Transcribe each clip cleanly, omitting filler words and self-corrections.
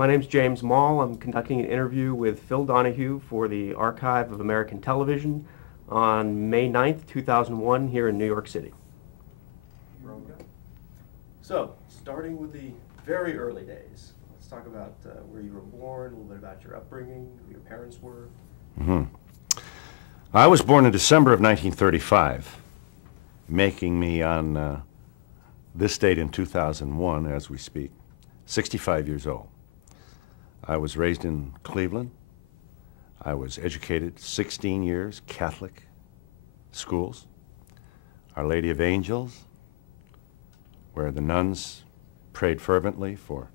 My name's James Mall. I'm conducting an interview with Phil Donahue for the Archive of American Television on May 9th, 2001 here in New York City. So, starting with the very early days, let's talk about where you were born, a little bit about your upbringing, who your parents were. I was born in December of 1935, making me on this date in 2001, as we speak, 65 years old. I was raised in Cleveland. I was educated 16 years, Catholic schools, Our Lady of Angels, where the nuns prayed fervently for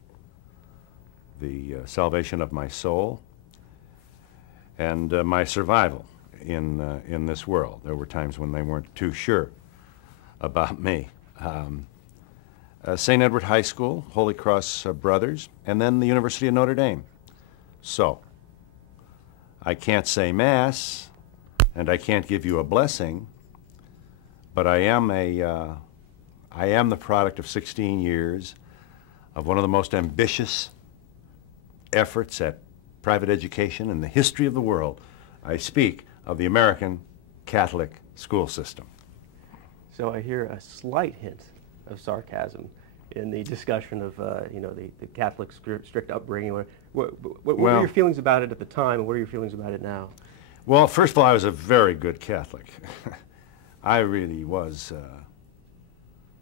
the salvation of my soul and my survival in this world. There were times when they weren't too sure about me. St. Edward High School, Holy Cross Brothers, and then the University of Notre Dame. So, I can't say Mass, and I can't give you a blessing, but I am the product of 16 years of one of the most ambitious efforts at private education in the history of the world. I speak of the American Catholic school system. So I hear a slight hint of sarcasm in the discussion of the Catholic strict upbringing. What were your feelings about it at the time, and what are your feelings about it now? Well, first of all, I was a very good Catholic. I really was.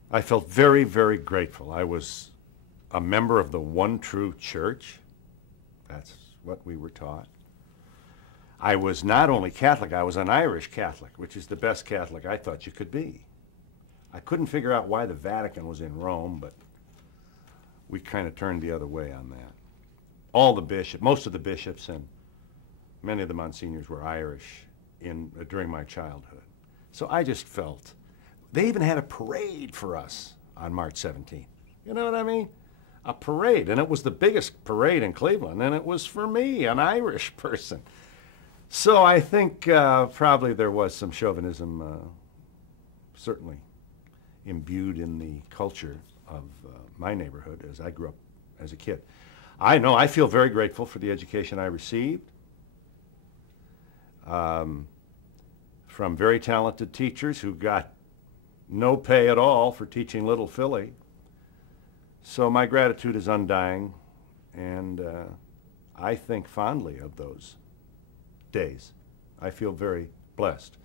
I felt very, very grateful. I was a member of the one true church. That's what we were taught. I was not only Catholic, I was an Irish Catholic, which is the best Catholic I thought you could be. I couldn't figure out why the Vatican was in Rome, but we kind of turned the other way on that. All the bishops, most of the bishops and many of the monsignors were Irish during my childhood. So I just felt, they even had a parade for us on March 17th. You know what I mean? A parade, and it was the biggest parade in Cleveland, and it was for me, an Irish person. So I think probably there was some chauvinism, certainly imbued in the culture of my neighborhood as I grew up as a kid. I feel very grateful for the education I received from very talented teachers who got no pay at all for teaching little Philly. So my gratitude is undying, and I think fondly of those days. I feel very blessed.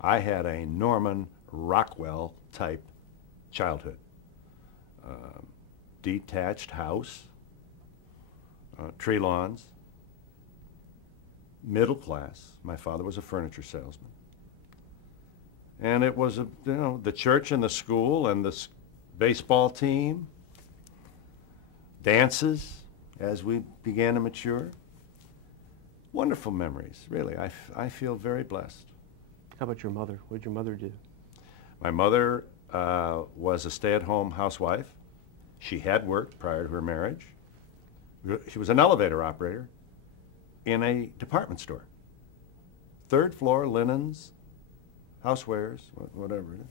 I had a Norman Rockwell type childhood. Detached house, tree lawns, middle class. My father was a furniture salesman. And it was, the church and the school and the baseball team, dances as we began to mature. Wonderful memories, really. I feel very blessed. How about your mother? What did your mother do? My mother was a stay-at-home housewife. She had worked prior to her marriage. She was an elevator operator in a department store. Third floor, linens, housewares, whatever it is.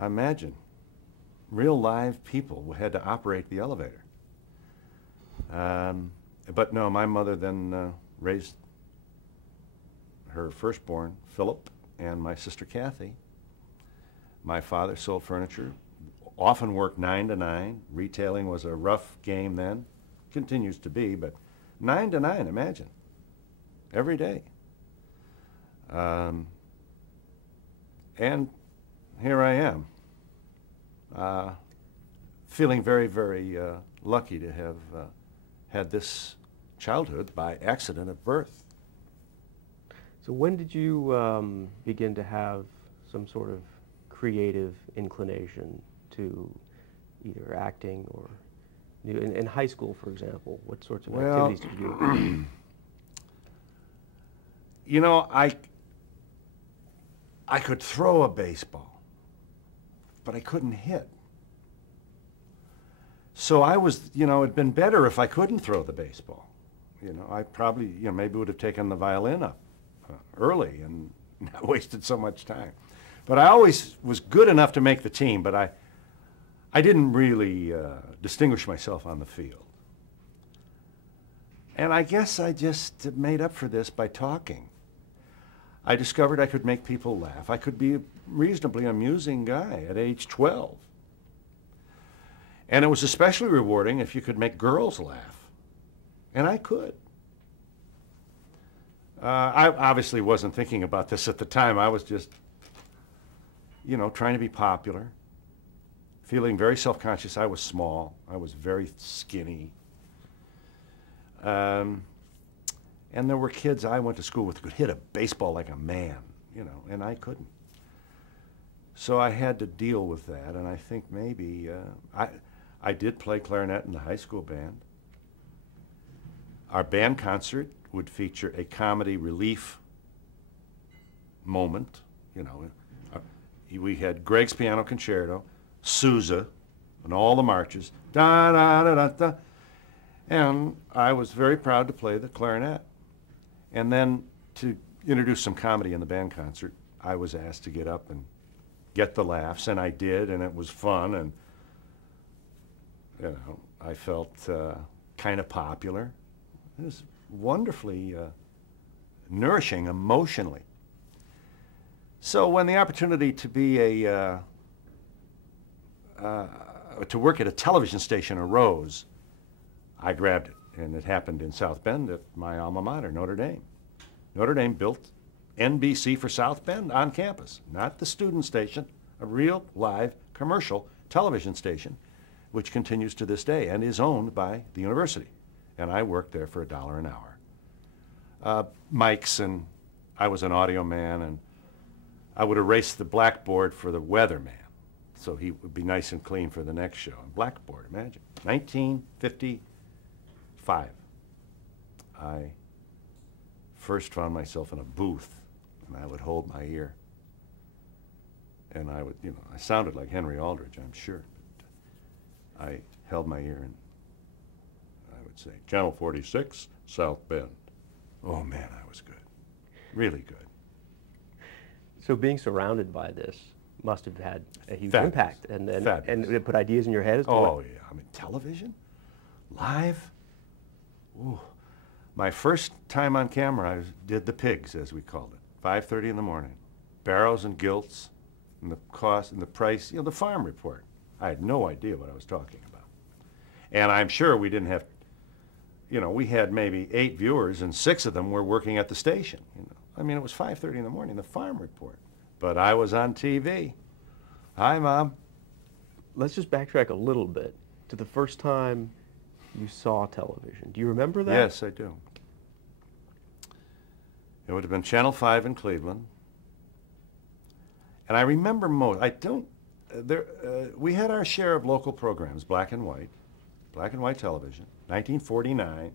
I imagine real live people had to operate the elevator. But no, my mother then raised her firstborn, Philip, and my sister, Kathy. My father sold furniture, often worked 9 to 9. Retailing was a rough game then, continues to be, but 9 to 9, imagine, every day. And here I am, feeling very, very lucky to have had this childhood by accident of birth. So when did you begin to have some sort of creative inclination to either acting or in high school, for example? What sorts of activities did you do? You know, I could throw a baseball, but I couldn't hit. So I was, it'd been better if I couldn't throw the baseball. I probably, maybe would have taken the violin up early and not wasted so much time. But I always was good enough to make the team, but I didn't really distinguish myself on the field. And I guess I just made up for this by talking. I discovered I could make people laugh. I could be a reasonably amusing guy at age 12. And it was especially rewarding if you could make girls laugh. And I could. I obviously wasn't thinking about this at the time. I was just, you know, trying to be popular, feeling very self-conscious. I was small. I was very skinny. And there were kids I went to school with who could hit a baseball like a man, you know, and I couldn't. So I had to deal with that, and I think maybe I did play clarinet in the high school band. Our band concert would feature a comedy relief moment, you know. We had Greg's Piano Concerto, Sousa, and all the marches, da da da da da. And I was very proud to play the clarinet. And then to introduce some comedy in the band concert, I was asked to get up and get the laughs, and I did, and it was fun, and you know, I felt kind of popular. It was wonderfully nourishing emotionally. So when the opportunity to be to work at a television station arose, I grabbed it, and it happened in South Bend at my alma mater, Notre Dame. Notre Dame built NBC for South Bend on campus, not the student station, a real live commercial television station, which continues to this day and is owned by the university. And I worked there for $1 an hour. Mics, and I was an audio man, and I would erase the blackboard for the weatherman, so he would be nice and clean for the next show. And blackboard, imagine, 1955. I first found myself in a booth, and I would hold my ear. And I would, you know, I sounded like Henry Aldridge, I'm sure. But I held my ear, and I would say, Channel 46, South Bend. Oh man, I was good, really good. So being surrounded by this must have had a huge Fabulous. impact, and Fabulous. it put ideas in your head as to Oh what. yeah, I mean television, live. Ooh. My first time on camera, I did the pigs, as we called it, 5:30 in the morning, barrows and gilts, and the cost and the price, you know, the farm report. I had no idea what I was talking about, and I'm sure we didn't have. You know, we had maybe 8 viewers, and 6 of them were working at the station. You know, I mean, it was 5:30 in the morning, the farm report. But I was on TV. Hi, Mom. Let's just backtrack a little bit to the first time you saw television. Do you remember that? Yes, I do. It would have been Channel 5 in Cleveland. And I remember most, I don't, we had our share of local programs, black and white television, 1949,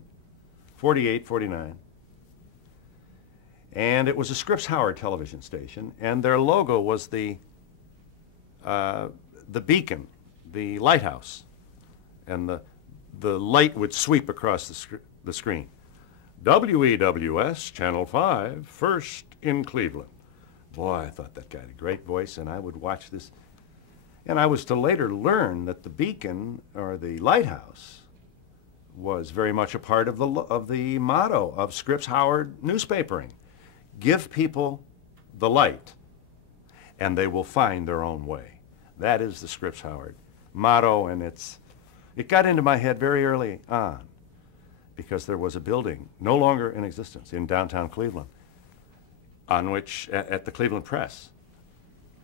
48, 49. And it was a Scripps Howard television station, and their logo was the beacon, the lighthouse, and the light would sweep across the screen. WEWS, Channel 5, first in Cleveland. Boy, I thought that guy had a great voice, and I would watch this. And I was to later learn that the beacon, or the lighthouse, was very much a part of the motto of Scripps Howard newspapering. Give people the light, and they will find their own way. That is the Scripps Howard motto, and it got into my head very early on, because there was a building no longer in existence in downtown Cleveland, on which, at the Cleveland Press,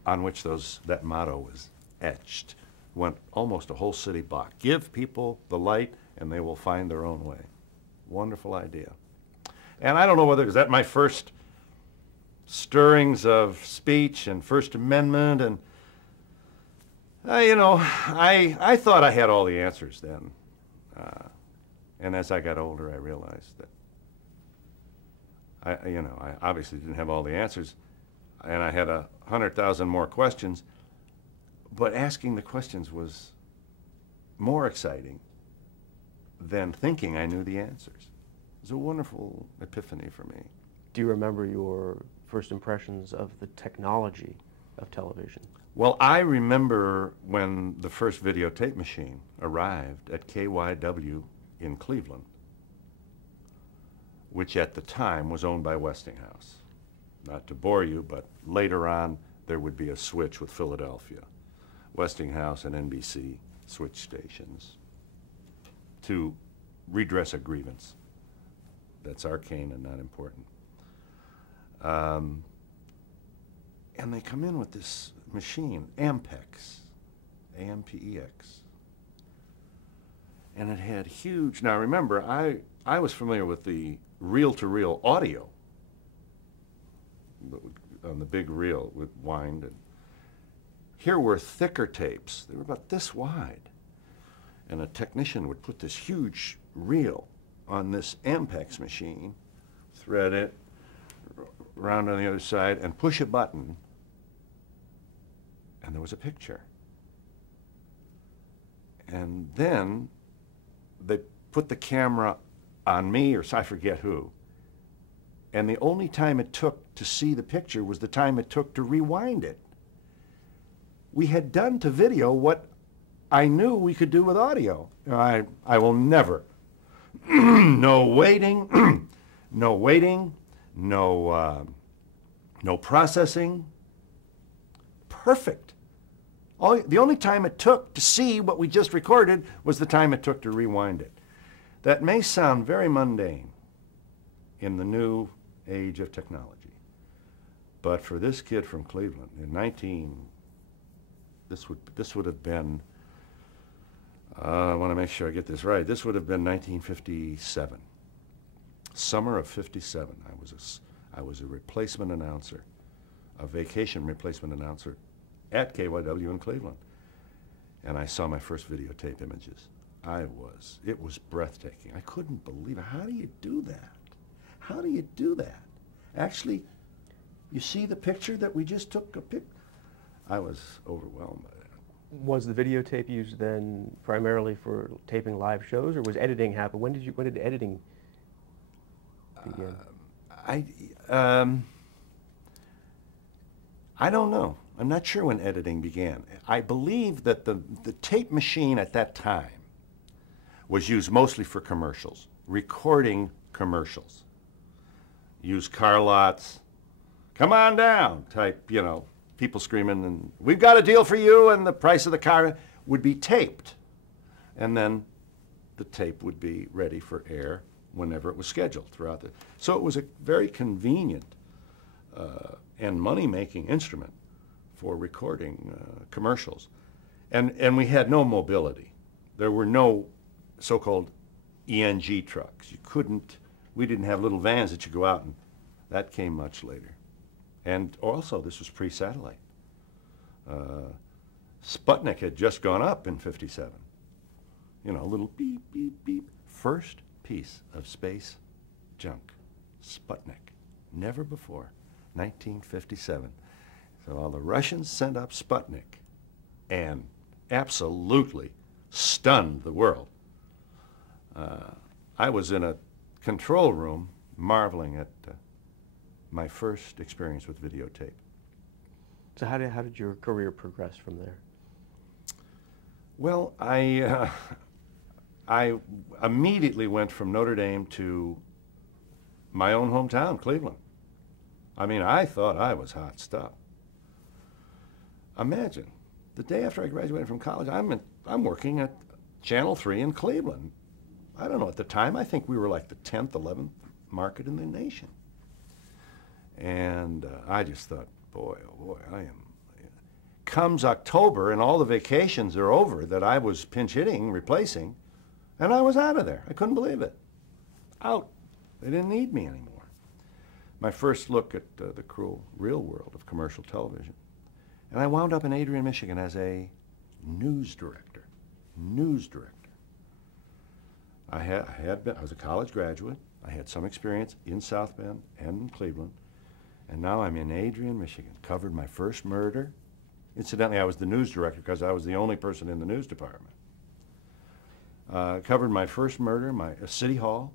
on which that motto was etched. Went almost a whole city block. Give people the light, and they will find their own way. Wonderful idea. And I don't know whether, is that my first stirrings of speech and First Amendment, and you know, I thought I had all the answers then. And as I got older, I realized that I obviously didn't have all the answers, and I had 100,000 more questions, but asking the questions was more exciting than thinking I knew the answers. It was a wonderful epiphany for me. Do you remember your first impressions of the technology of television? Well, I remember when the first videotape machine arrived at KYW in Cleveland. which at the time was owned by Westinghouse. Not to bore you, but later on there would be a switch with Philadelphia. Westinghouse and NBC switch stations to redress a grievance that's arcane and not important. And they come in with this machine, Ampex, A-M-P-E-X. And it had huge, now remember, I was familiar with the reel-to-reel audio on the big reel with wind. And here were thicker tapes. They were about this wide. And a technician would put this huge reel on this Ampex machine, thread it around on the other side, and push a button, and there was a picture. And then they put the camera on me, or I forget who, and the only time it took to see the picture was the time it took to rewind it. We had done to video what I knew we could do with audio. I will never. No waiting, no waiting, no processing. Perfect. The only time it took to see what we just recorded was the time it took to rewind it. That may sound very mundane in the new age of technology, but for this kid from Cleveland in this would have been, I want to make sure I get this right, this would have been 1957. Summer of 57. I was a replacement announcer, a vacation replacement announcer at KYW in Cleveland. And I saw my first videotape images. It was breathtaking. I couldn't believe it. How do you do that? How do you do that? Actually, you see the picture that we just took a pic? I was overwhelmed by that. Was the videotape used then primarily for taping live shows, or was editing happen? When did editing begin? I don't know. I'm not sure when editing began. I believe that the tape machine at that time was used mostly for commercials, recording commercials. Used car lots, come on down type, you know, people screaming, and we've got a deal for you, and the price of the car would be taped. And then the tape would be ready for air whenever it was scheduled throughout the... So it was a very convenient and money-making instrument for recording commercials. And we had no mobility. There were no so-called ENG trucks. We didn't have little vans that you go out, and that came much later. And also, this was pre-satellite. Sputnik had just gone up in 57. You know, a little beep, beep, beep. First piece of space junk, Sputnik. Never before, 1957. So while the Russians sent up Sputnik and absolutely stunned the world, I was in a control room marveling at my first experience with videotape. So how did your career progress from there? Well, I immediately went from Notre Dame to my own hometown, Cleveland. I mean, I thought I was hot stuff. Imagine, the day after I graduated from college, I'm working at Channel 3 in Cleveland. I don't know, at the time, I think we were like the 10th, 11th market in the nation. And I just thought, boy, oh boy, I am. Comes October and all the vacations are over that I was pinch hitting, replacing, and I was out of there. I couldn't believe it. Out. They didn't need me anymore. My first look at the cruel real world of commercial television. And I wound up in Adrian, Michigan as a news director. News director. I was a college graduate. I had some experience in South Bend and in Cleveland. And now I'm in Adrian, Michigan. Covered my first murder. Incidentally, I was the news director because I was the only person in the news department. Covered my first murder, City Hall.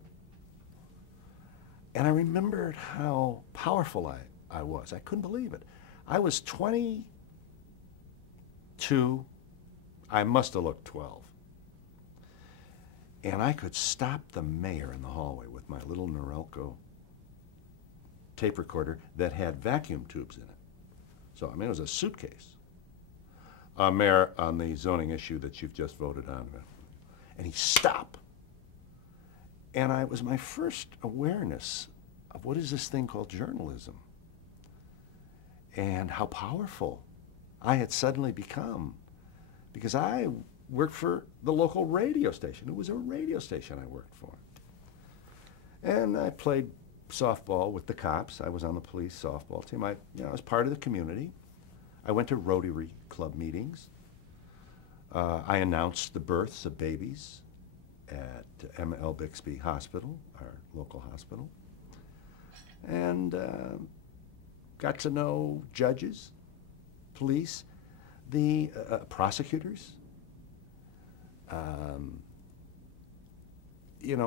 And I remembered how powerful I was. I couldn't believe it. I was 22. I must have looked 12. And I could stop the mayor in the hallway with my little Norelco tape recorder that had vacuum tubes in it. So, I mean, it was a suitcase. Mayor, on the zoning issue that you've just voted on. And he'd stop. And it was my first awareness of what is this thing called journalism and how powerful I had suddenly become, because I worked for the local radio station. It was a radio station I worked for. And I played softball with the cops. I was on the police softball team. I was part of the community. I went to Rotary Club meetings. I announced the births of babies at M.L. Bixby Hospital, our local hospital, and got to know judges, police, the prosecutors.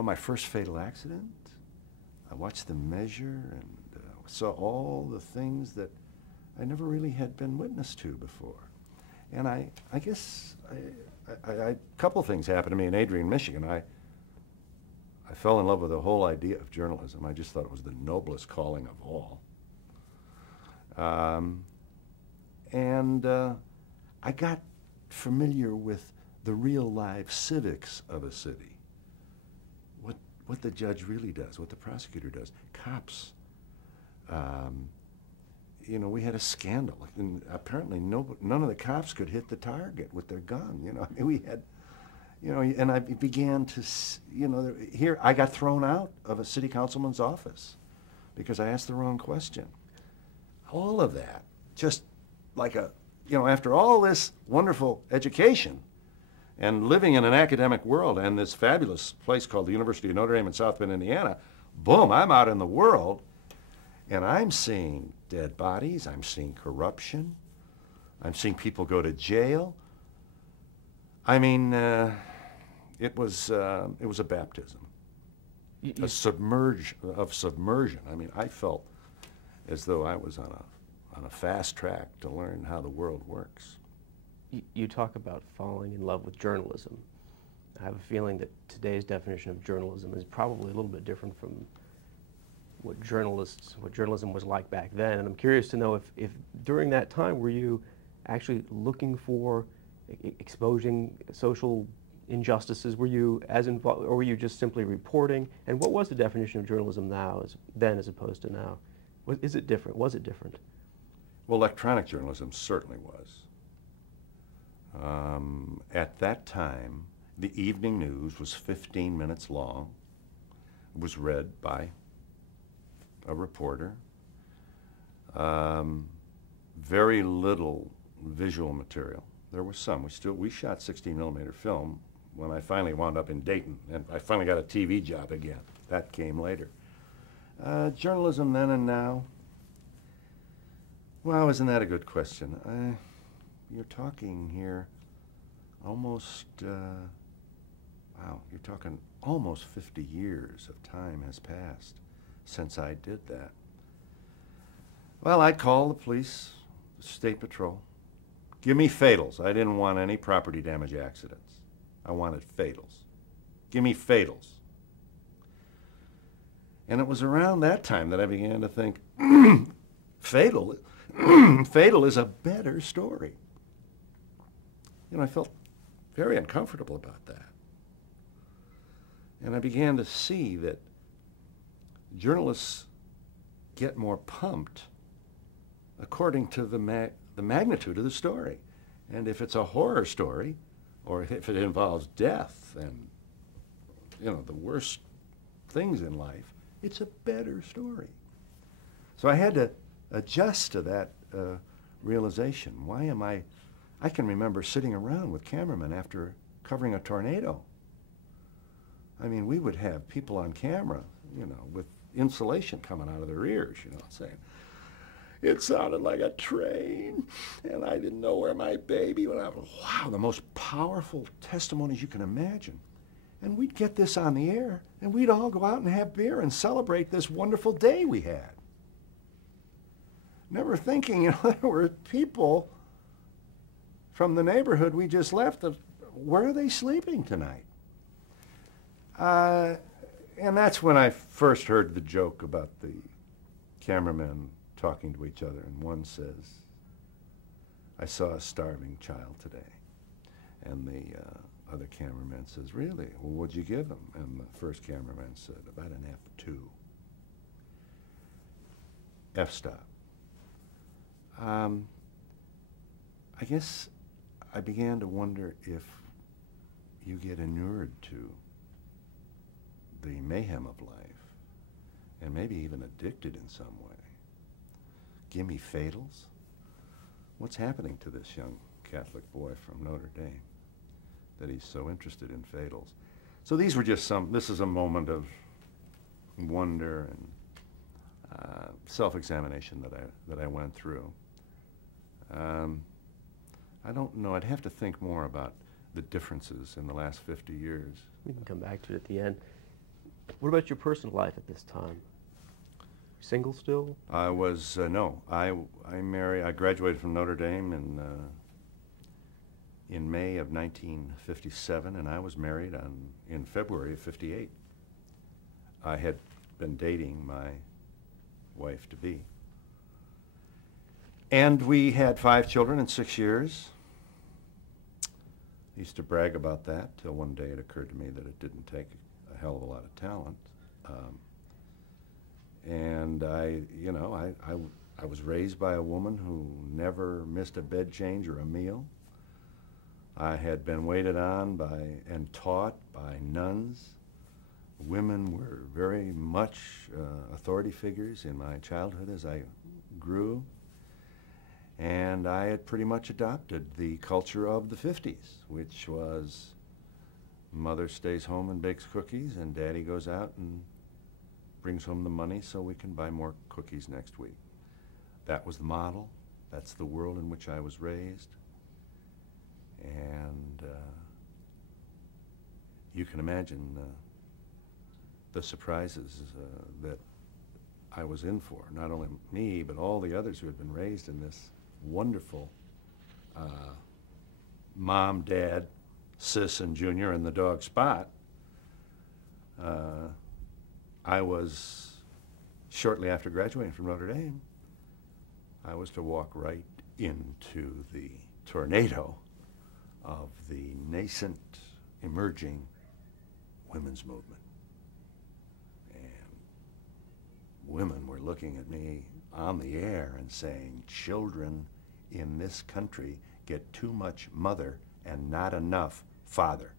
My first fatal accident, I watched them measure and saw all the things that I never really had been witness to before. And I guess a couple things happened to me in Adrian, Michigan. I fell in love with the whole idea of journalism. I just thought it was the noblest calling of all. I got familiar with the real live civics of a city. What the judge really does, what the prosecutor does, cops. We had a scandal, and apparently none of the cops could hit the target with their gun. I mean, we had, and I began to, here I got thrown out of a city councilman's office because I asked the wrong question. All of that, just like after all this wonderful education and living in an academic world and this fabulous place called the University of Notre Dame in South Bend, Indiana, boom, I'm out in the world. And I'm seeing dead bodies, I'm seeing corruption, I'm seeing people go to jail. I mean, it was a baptism, a submersion. I mean, I felt as though I was on a fast track to learn how the world works. You talk about falling in love with journalism. I have a feeling that today's definition of journalism is probably a little bit different from what journalism was like back then. And I'm curious to know if during that time were you actually looking for exposing social injustices? Were you as involved, or were you just simply reporting? And what was the definition of journalism then as opposed to now? Is it different? Was it different? Well, electronic journalism certainly was. At that time, the evening news was 15 minutes long. It was read by a reporter. Very little visual material. There was some. We shot 16mm film when I finally wound up in Dayton, and I finally got a TV job again. That came later. Journalism then and now. Well, isn't that a good question? You're talking here almost, wow, you're talking almost 50 years of time has passed since I did that. Well, I'd call the police, the state patrol. Give me fatals. I didn't want any property damage accidents. I wanted fatals. Give me fatals. And it was around that time that I began to think, fatal is a better story. I felt very uncomfortable about that. And I began to see that journalists get more pumped according to the magnitude of the story. And if it's a horror story, or if it involves death and, the worst things in life, it's a better story. So I had to adjust to that realization. Why am I can remember sitting around with cameramen after covering a tornado. I mean, we would have people on camera, with insulation coming out of their ears, saying, it sounded like a train, and I didn't know where my baby went. Wow, the most powerful testimonies you can imagine. And we'd get this on the air, and we'd all go out and have beer and celebrate this wonderful day we had. Never thinking, there were people from the neighborhood we just left, where are they sleeping tonight? And that's when I first heard the joke about the cameramen talking to each other, and one says, "I saw a starving child today." And the other cameraman says, "Really? Well, what'd you give him?" And the first cameraman said, "About an F2. F-stop." I guess I began to wonder if you get inured to the mayhem of life, and maybe even addicted in some way. Gimme fatals? What's happening to this young Catholic boy from Notre Dame that he's so interested in fatals? So these were just this is a moment of wonder and self-examination that I went through. I don't know, I'd have to think more about the differences in the last 50 years. We can come back to it at the end. What about your personal life at this time? Single still? I was, no, I graduated from Notre Dame in May of 1957, and I was married in February of 58. I had been dating my wife-to-be. And we had 5 children in 6 years. I used to brag about that till one day it occurred to me that it didn't take a hell of a lot of talent. And I was raised by a woman who never missed a bed change or a meal. I had been waited on and taught by nuns. Women were very much authority figures in my childhood as I grew. And I had pretty much adopted the culture of the 50s, which was mother stays home and bakes cookies, and daddy goes out and brings home the money so we can buy more cookies next week. That was the model. That's the world in which I was raised. And you can imagine the surprises that I was in for. Not only me, but all the others who had been raised in this wonderful mom, dad, Sis, and Junior, and the dog Spot. I was, shortly after graduating from Notre Dame, I was to walk right into the tornado of the nascent, emerging women's movement. And women were looking at me on the air and saying, children in this country get too much mother and not enough father.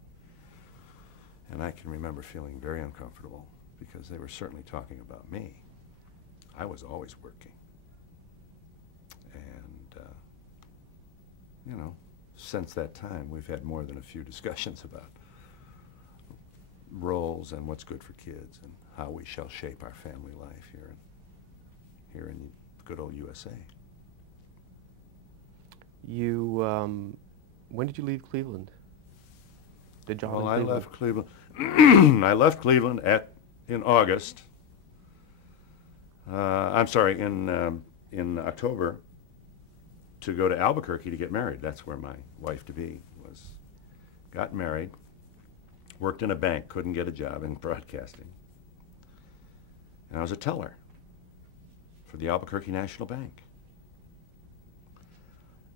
And I can remember feeling very uncomfortable because they were certainly talking about me. I was always working. And, since that time, we've had more than a few discussions about roles and what's good for kids and how we shall shape our family life here in good old USA. When did you leave Cleveland? Well, I left Cleveland. I left Cleveland in August. I'm sorry, in October, to go to Albuquerque to get married. That's where my wife-to-be got married. Worked in a bank, couldn't get a job in broadcasting. And I was a teller for the Albuquerque National Bank.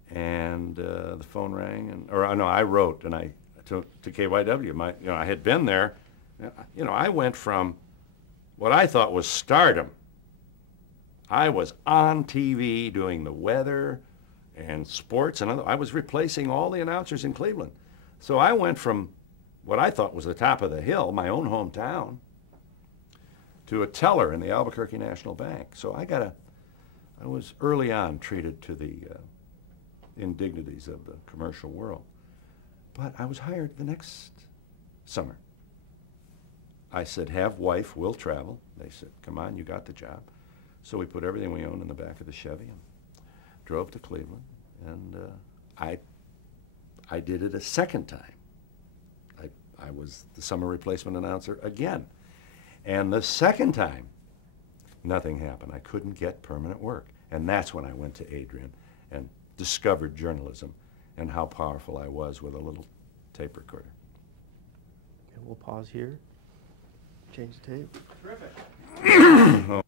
And the phone rang, I wrote, and to KYW. I had been there. I went from what I thought was stardom. I was on TV doing the weather and sports, and I was replacing all the announcers in Cleveland. So I went from what I thought was the top of the hill, my own hometown, to a teller in the Albuquerque National Bank. So I was early on treated to the indignities of the commercial world. But I was hired the next summer. I said, have wife, will travel. They said, come on, you got the job. So we put everything we owned in the back of the Chevy and drove to Cleveland. And I did it a second time. I was the summer replacement announcer again. And the second time, nothing happened. I couldn't get permanent work. And that's when I went to Adrian and discovered journalism and how powerful I was with a little tape recorder. And we'll pause here. Change the tape. Terrific.